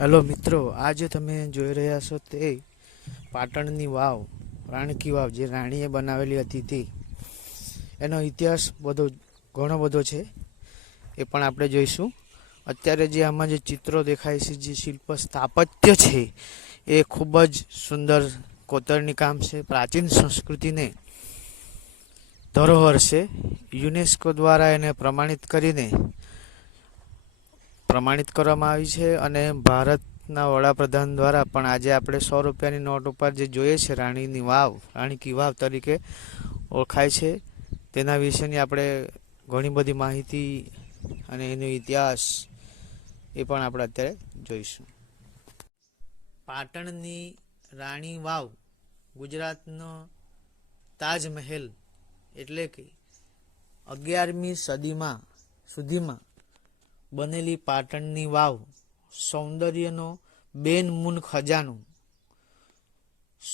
Hello મિત્રો, આજે તમે જોઈ રહ્યા છો તે પાટણની વાવ, રાણકી વાવ, જે રાણીએ બનાવેલી હતી તે. એનો ઇતિહાસ બધો, ઘણો બધો છે, એ પણ આપણે જોઈશું. અત્યારે જે આમાં જે ચિત્રો દેખાય છે, જે શિલ્પ સ્થાપત્ય છે, એ ખૂબ જ સુંદર કોતરણી કામ છે. પ્રાચીન સંસ્કૃતિને ધરોહર છે. યુનેસ્કો દ્વારા એને પ્રમાણિત કરીને પ્રમાણિત કરવામાં આવી છે અને ભારતના વડાપ્રધાન દ્વારા પણ આજે આપણે સો રૂપિયાની નોટ ઉપર જે જોઈએ છે રાણીની વાવ રાણી કી વાવ તરીકે ઓળખાય છે. તેના વિશેની આપણે ઘણી બધી માહિતી અને એનો ઇતિહાસ એ પણ આપણે અત્યારે જોઈશું. પાટણની રાણી વાવ ગુજરાતનો તાજમહેલ એટલે કે અગિયારમી સદીમાં સુધીમાં બનેલી પાટણની વાવ સૌંદર્યનો બેનમૂન ખજાનો.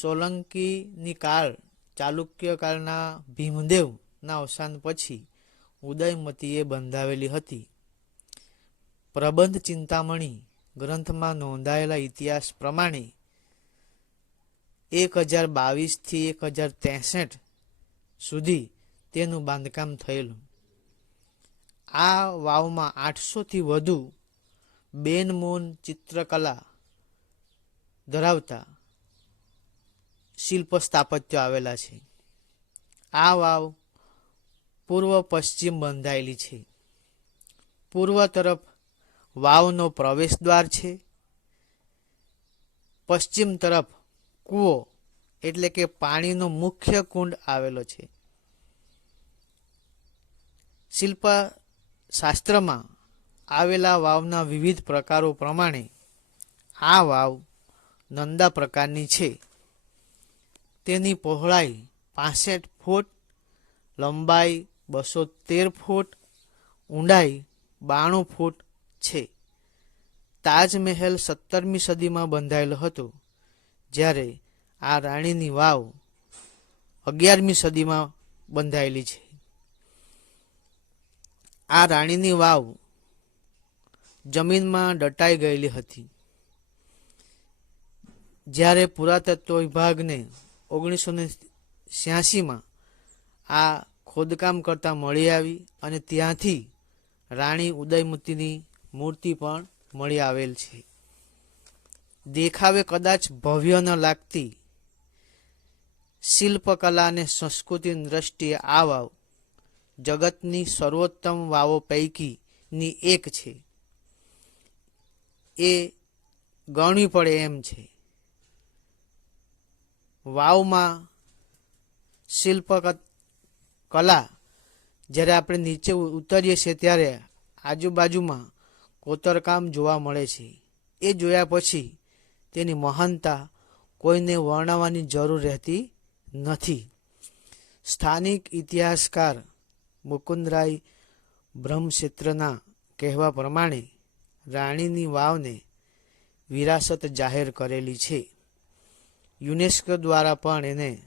સોલંકીની કાળ ચાલુક્ય કાળના ભીમદેવના અવસાન પછી ઉદયમતીએ બંધાવેલી હતી. પ્રબંધ ચિંતામણી ગ્રંથમાં નોંધાયેલા ઇતિહાસ પ્રમાણે એક હજાર બાવીસથી એક હજાર ત્રેસઠ સુધી તેનું બાંધકામ થયેલું. આ વાવમાં આઠસોથી વધુ બેનમૂન ચિત્રકલા ધરાવતા શિલ્પ સ્થાપત્યો આવેલા છે. આ વાવ પૂર્વ પશ્ચિમ બંધાયેલી છે. પૂર્વ તરફ વાવનો પ્રવેશ દ્વાર છે. પશ્ચિમ તરફ કૂવો એટલે કે પાણીનો મુખ્ય કુંડ આવેલો છે. શિલ્પ શાસ્ત્રમાં આવેલા વાવના વિવિધ પ્રકારો પ્રમાણે આ વાવ નંદા પ્રકારની છે. તેની પહોળાઈ પાસઠ ફૂટ, લંબાઈ બસો તેર ફૂટ, ઊંડાઈ બાણું ફૂટ છે. તાજમહેલ સત્તરમી સદીમાં બંધાયેલો હતો, જ્યારે આ રાણીની વાવ અગિયારમી સદીમાં બંધાયેલી છે. આ રાણીની વાવ જમીનમાં દટાઈ ગયેલી હતી. જ્યારે પુરાતત્વ વિભાગને ઓગણીસો ને છ્યાસીમાં આ ખોદકામ કરતાં મળી આવી અને ત્યાંથી રાણી ઉદયમતીની મૂર્તિ પણ મળી આવેલ છે. દેખાવે કદાચ ભવ્ય ન લાગતી શિલ્પકલા અને સંસ્કૃતિની દ્રષ્ટિએ આ વાવ જગતની સર્વોત્તમ વાવો પૈકીની એક છે. એ ગણવી પડે એમ છે. વાવમાં શિલ્પ કલા જ્યારે આપણે નીચે ઉતરીએ છીએ ત્યારે આજુબાજુમાં કોતરકામ જોવા મળે છે. એ જોયા પછી તેની મહાનતા કોઈને વર્ણવવાની જરૂર રહેતી નથી. સ્થાનિક ઇતિહાસકાર મુકુંદરાય બ્રહ્મક્ષેત્રના કહેવા પ્રમાણે રાણીની વાવને વિરાસત જાહેર કરેલી છે. યુનેસ્કો દ્વારા પણ એને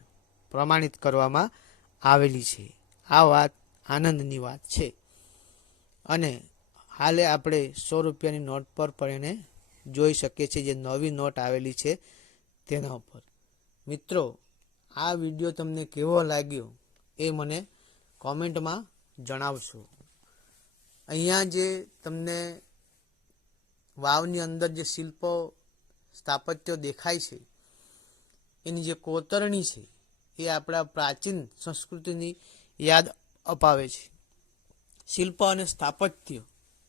પ્રમાણિત કરવામાં આવેલી છે. આ વાત આનંદની વાત છે. અને હાલે આપણે સો રૂપિયાની નોટ પર પણ એને જોઈ શકીએ છીએ જે નવી નોટ આવેલી છે તેના ઉપર. મિત્રો, આ વીડિયો તમને કેવો લાગ્યો એ મને કોમેન્ટમાં જણાવશો. અહીંયા જે તમને વાવની અંદર જે શિલ્પો સ્થાપત્યો દેખાય છે, એની જે કોતરણી છે, એ આપણા પ્રાચીન સંસ્કૃતિની યાદ અપાવે છે. શિલ્પ અને સ્થાપત્ય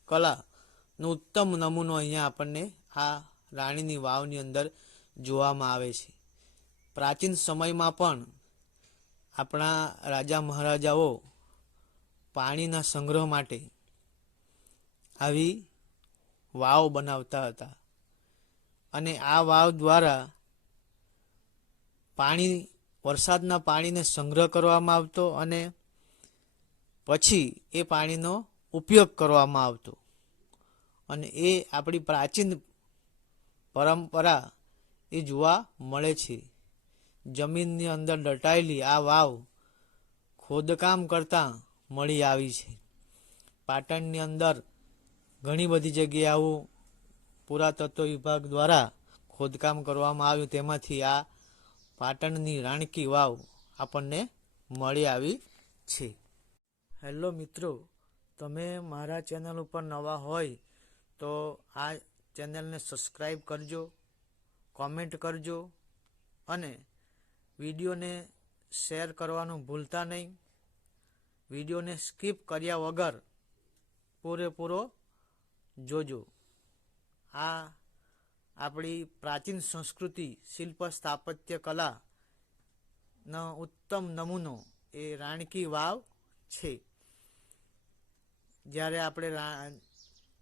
કલાનો ઉત્તમ નમૂનો અહીંયા આપણને આ રાણીની વાવની અંદર જોવામાં આવે છે. પ્રાચીન સમયમાં પણ આપણા રાજા મહારાજાઓ પાણીના સંગ્રહ માટે આવી વાવ બનાવતા હતા. અને આ વાવ દ્વારા પાણી, વરસાદના પાણીને સંગ્રહ કરવામાં આવતો અને પછી એ પાણીનો ઉપયોગ કરવામાં આવતો. અને એ આપણી પ્રાચીન પરંપરા એ જોવા મળે છે. જમીનની અંદર દટાયેલી આ વાવ ખોદકામ કરતાં મળી આવી છે. પાટણની અંદર ઘણી બધી જગ્યાએ આવું પુરાતત્વ વિભાગ દ્વારા ખોદકામ કરવામાં આવ્યું. તેમાંથી આ પાટણની રાણકી વાવ આપણને મળી આવી છે. હેલો મિત્રો, તમે મારા ચેનલ ઉપર નવા હોય તો આ ચેનલને સબસ્ક્રાઈબ કરજો, કોમેન્ટ કરજો અને વિડીયોને શેર કરવાનું ભૂલતા નહીં. વિડીયોને સ્કીપ કર્યા વગર પૂરેપૂરો જોજો. આ આપણી પ્રાચીન સંસ્કૃતિ, શિલ્પ, સ્થાપત્ય કલાનો ઉત્તમ નમૂનો એ રાણકી વાવ છે. જ્યારે આપણે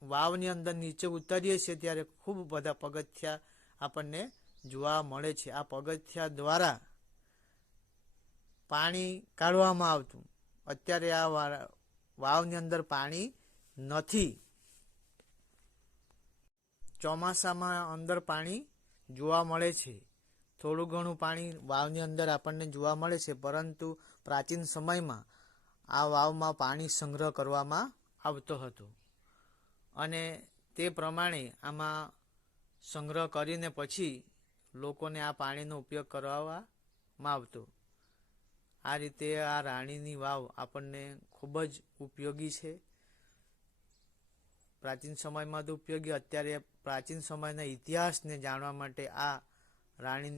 વાવની અંદર નીચે ઉતરીએ છીએ ત્યારે ખૂબ બધા પગથિયા આપણને જોવા મળે છે. આ પગથિયા દ્વારા પાણી કાઢવામાં આવતું. અત્યારે આ વાવની અંદર પાણી નથી. ચોમાસામાં અંદર પાણી જોવા મળે છે. થોડું ઘણું પાણી વાવની અંદર આપણને જોવા મળે છે, પરંતુ પ્રાચીન સમયમાં આ વાવમાં પાણી સંગ્રહ કરવામાં આવતો હતો. અને તે પ્રમાણે આમાં સંગ્રહ કરીને પછી લોકોને આ પાણીનો ઉપયોગ કરવામાં આવતો. આ રીતે આ રાણીની વાવ આપણને ખૂબ જ ઉપયોગી છે. પ્રાચીન સમયમાં તો ઉપયોગી, અત્યારે પ્રાચીન સમયના ઇતિહાસને જાણવા માટે આ રાણીની